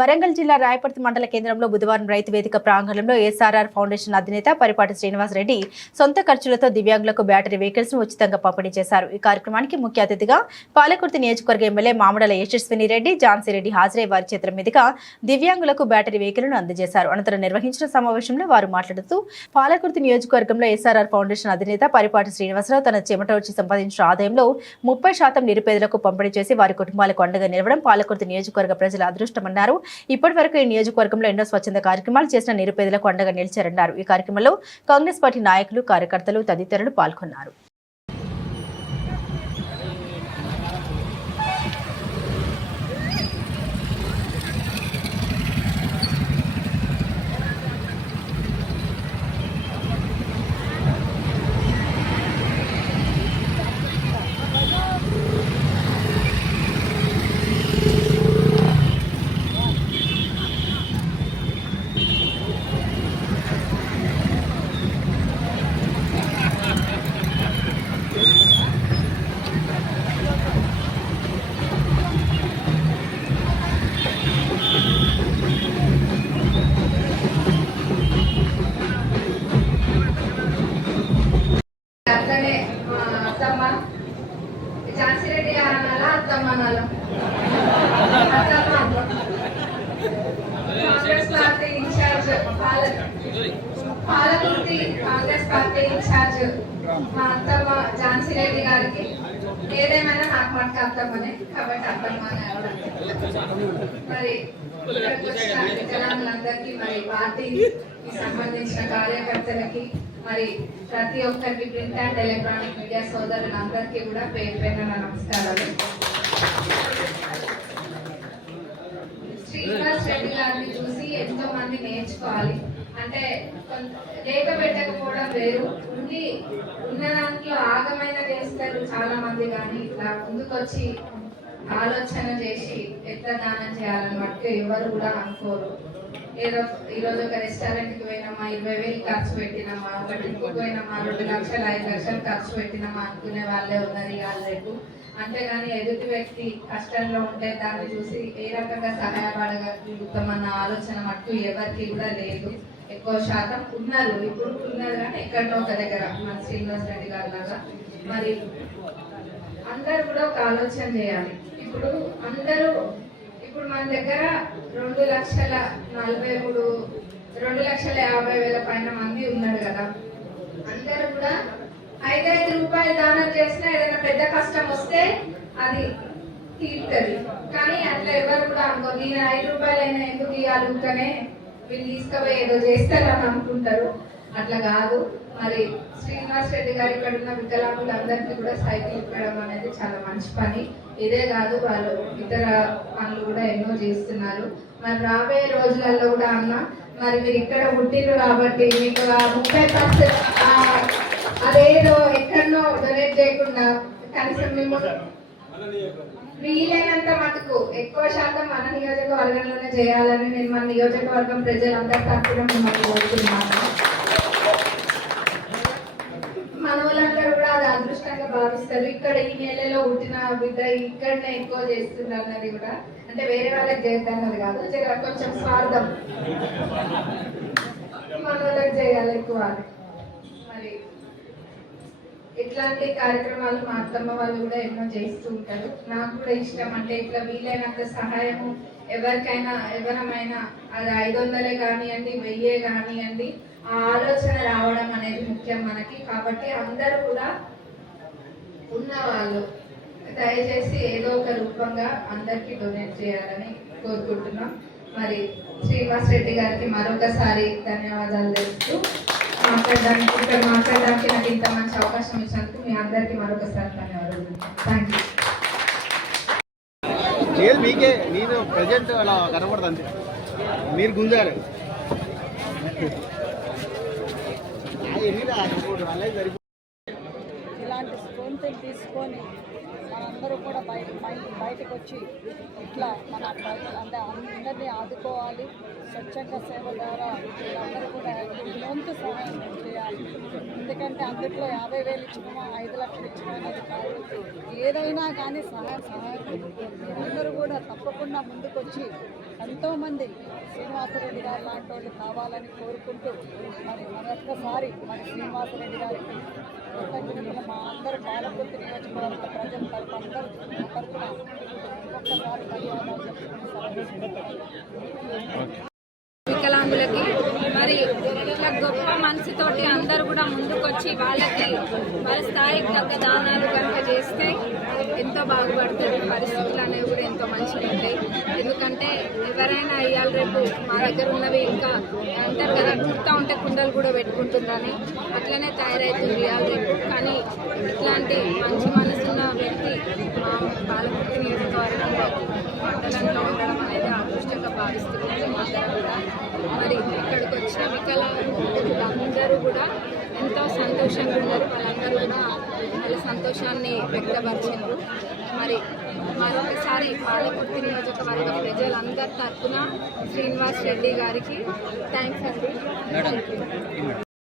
వరంగల్ జిల్లా రాయపర్తి మండల కేంద్రంలో బుధవారం రైతు వేదిక ప్రాంగణంలో ఎస్ఆర్ఆర్ ఫౌండేషన్ అధినేత పరిపాటి శ్రీనివాస్ రెడ్డి సొంత ఖర్చులతో దివ్యాంగులకు బ్యాటరీ వెహికల్స్ ను ఉచితంగా పంపిణీ చేశారు. ఈ కార్యక్రమానికి ముఖ్య అతిథిగా పాలకుర్తి నియోజకవర్గ ఎమ్మెల్యే మామిడాల యశస్విని రెడ్డి, ఝాన్సీ రెడ్డి హాజరై వారి చేతుల మీదుగా దివ్యాంగులకు బ్యాటరీ వెహికల్ను అందజేశారు. అనంతరం నిర్వహించిన సమావేశంలో వారు మాట్లాడుతూ పాలకుర్తి నియోజకవర్గంలో ఎస్ఆర్ఆర్ ఫౌండేషన్ అధినేత పరిపాటి శ్రీనివాసరావు తన చెమట వచ్చి సంపాదించిన ఆదాయంలో 30% నిరుపేదలకు పంపిణీ చేసి వారి కుటుంబాలకు అండగా నిలవడం పాలకుర్తి నియోజకవర్గ ప్రజల అదృష్టమన్నారు. ఇప్పటి వరకు ఈ నియోజకవర్గంలో ఎన్నో స్వచ్ఛంద కార్యక్రమాలు చేసిన నిరుపేదలకు అండగా నిలిచారన్నారు. ఈ కార్యక్రమంలో కాంగ్రెస్ పార్టీ నాయకులు, కార్యకర్తలు తదితరులు పాల్గొన్నారు. ఝాన్సీ రెడ్డి గారు అనాలా, అత్తమ్మ అనాలా? Congress party in charge Palakurthi Congress party in charge మా అత్తమ్మ ఝాన్సీ రెడ్డి గారికి ఏదేమైనా నాకు మటుకు అత్తమ్మనే కాబట్టి అత్తమ్మ మరి వికలాంగులందరికీ మరి పార్టీకి సంబంధించిన కార్యకర్తలకి మరి ప్రతి ఒక్కరికి ప్రింట్ అండ్ ఎలక్ట్రానిక్ మీడియా సోదరులందరికీ కూడా పేరు పేరున నమస్కారాలు. శ్రీనివాస్ రెడ్డి గారిని చూసి ఎంతో మంది నేర్చుకోవాలి. అంటే లేక పెట్టకపోవడం వేరు, ఉన్న దాంట్లో ఆగమైన చేస్తారు చాలా మంది, కానీ ఇట్లా ముందుకొచ్చి ఆలోచన చేసి ఎట్లా దానం చేయాలని మటుకు ఎవరు కూడా అనుకోరు. ఏదో ఈరోజు ఒక రెస్టారెంట్ కి పోయినామా 20,000 ఖర్చు పెట్టినామా, ఒక ట్రిప్ పోయినామా 2 లక్షలు 5 లక్షలు ఖర్చు పెట్టినామా అనుకునే వాళ్ళే ఉన్నారు ఇవాళ రేపు. అంతేగాని ఎదుటి వ్యక్తి కష్టంలో ఉంటే దాన్ని చూసి ఏ రకంగా సహాయపడగలుగుతామన్న ఆలోచన మటుకు ఎవరికి కూడా లేదు. ఎక్కువ శాతం ఉన్నారు, ఇప్పుడు ఉన్నారు కానీ ఎక్కడో ఒక దగ్గర మన శ్రీనివాస్ రెడ్డి గారి లాగా. మరి అందరూ కూడా ఒక ఆలోచన చేయాలి. ఇప్పుడు మన దగ్గర 2,50,000 పైన మంది ఉన్నారు కదా. అందరూ కూడా 5 రూపాయలు దానం చేసినా ఏదైనా పెద్ద కష్టం వస్తే అది తీరుతుంది. కానీ అట్లా ఎవరు కూడా అనుకో, నేను 5 రూపాయలైనా ఎందుకు ఇవ్వగలుగుతానే, వీళ్ళు తీసుకుపోయి ఏదో చేస్తారని అనుకుంటారు. అట్లా కాదు. మరి శ్రీనివాస్ రెడ్డి గారు ఇక్కడ ఉన్న వికలాంగులందరికీ కూడా సైకిల్ ఇవ్వడం అనేది చాలా మంచి పని. ఇదే కాదు, వాళ్ళు ఇతర పనులు కూడా ఎన్నో చేస్తున్నారు. మరి రాబోయే రోజులలో కూడా అన్న, మరి మీరు ఇక్కడ పుట్టిరు కాబట్టి మీకు 30% అదేదో ఎక్కడనో డొనేట్ చేయకుండా కనీసం మేము వీలైనంత మటుకు ఎక్కువ శాతం మన నియోజకవర్గంలోనే చేయాలని నేను మన నియోజకవర్గం ప్రజలందరి తరఫున మిమ్మల్ని కోరుతున్నాను. మన వాళ్ళందరూ కూడా అది అదృష్టంగా భావిస్తారు. ఇక్కడ ఈ నెలలో పుట్టిన బిడ్డ ఇక్కడనే ఎక్కువ చేస్తున్నారు అన్నది కూడా, అంటే వేరే వాళ్ళకి చేద్దన్నది కాదు, కొంచెం స్వార్థం, మన వాళ్ళకి చేయాలి ఎక్కువ. మరి ఇట్లాంటి కార్యక్రమాలు మా అత్తమ్మ వాళ్ళు కూడా ఎన్నో చేస్తూ ఉంటారు. నాకు కూడా ఇష్టం. అంటే ఇట్లా వీలైనంత సహాయము ఎవరిమైనా అది 500 కానివ్వండి, 1000 కానివ్వండి, ఆ ఆలోచన రావడం అనేది ముఖ్యం మనకి. కాబట్టి అందరూ కూడా ఉన్నవాళ్ళు దయచేసి ఏదో ఒక రూపంగా అందరికీ డొనేట్ చేయాలని కోరుకుంటున్నాం. మరి శ్రీనివాస్ రెడ్డి గారికి మరొకసారి ధన్యవాదాలు తెలుస్తూ మాట్లాడడానికి నాకు ఇంత మంచి అవకాశం ఇచ్చినందుకు మీ అందరికీ మరొకసారి ధన్యవాదాలు. Thank you. మీకే నేను ప్రజెంట్ అలా కనబడుతుంది, మీరు గుంజారు. ఇలాంటి స్ఫూర్తిని తీసుకొని మనందరూ కూడా బయటకు వచ్చి ఇట్లా మన అంటే అందరినీ ఆదుకోవాలి. స్వచ్ఛంద సేవ ద్వారా వీళ్ళందరూ కూడా వంతు సహాయం చేయాలి. ఎందుకంటే అందులో 50,000 ఇచ్చినామా 5 లక్షలు ఇచ్చినా అనేది కాదు, ఏదైనా కానీ సహాయం మీరందరూ కూడా తప్పకుండా ముందుకొచ్చి ఎంతోమంది శ్రీనివాసరెడ్డి గారు లాంటి వాళ్ళు కావాలని కోరుకుంటూ మరి మరొక్కసారి మరి శ్రీనివాసరెడ్డి గారికి కృతజ్ఞతలు మా అందరూ పాలకుర్తి నియోజకవర్గ ప్రజల తరపున ఒక్కసారి ధన్యవాదాలు చెప్పుకుంటున్నాను. వికలాంగులకి మరి ఇట్లా గొప్ప మనసుతోటి అందరూ కూడా ముందుకొచ్చి వాళ్ళకి వాళ్ళ స్థాయికి తగ్గ దానాలు కనుక చేస్తే ఎంతో బాగుపడుతుంది. పరిస్థితులు అనేవి కూడా ఎంతో మంచిగా ఉంటాయి. ఎందుకంటే ఎవరైనా ఇవాళ రేపు మా దగ్గర ఉన్నవి ఇంకా అంటారు కదా, చుట్టా ఉంటే కుండలు కూడా పెట్టుకుంటుందని అట్లనే తయారవుతుంది ఇవాళ రేపు. కానీ ఇట్లాంటి మంచి మనసున్న వ్యక్తి మా పాలకుర్తి నియోజకవర్గంలో మండలంలో ఉండడం అనేది అదృష్టంగా భావిస్తున్నాను. అందరూ కూడా మరి ఇక్కడికి వచ్చిన వికలాంగులందరూ కూడా ఎంతో సంతోషంగా ఉన్నారు. వాళ్ళందరూ కూడా వాళ్ళ సంతోషాన్ని వ్యక్తపరిచారు. మరి మరొకసారి పాలకుర్తి నియోజకవర్గ ప్రజలందరి తరఫున శ్రీనివాస్ రెడ్డి గారికి థ్యాంక్స్ అండి.